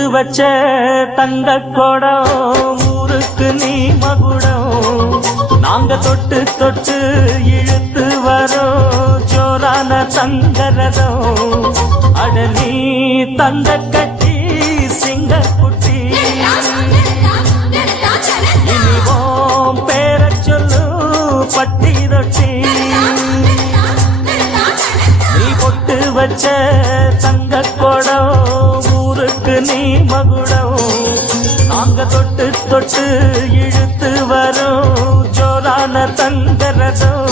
எடுத்து வச்ச தங்க குடம் ஊருக்கு நீ மகுடம் நாங்க தொட்டு தொட்டு இழுத்து வரோம் ஜோரான தங்கரதம் அட நீ தங்க கட்டி சிங்க குட்டி இனிவோம் பேர சொல்லு பட்டி ரொட்டி நீ பொட்டு வச்ச தங்க குடம் ஊருக்கு நீ மகுடம் நாங்க தொட்டு தொட்டு இழுத்து வரோம் ஜோரான தங்கரதம்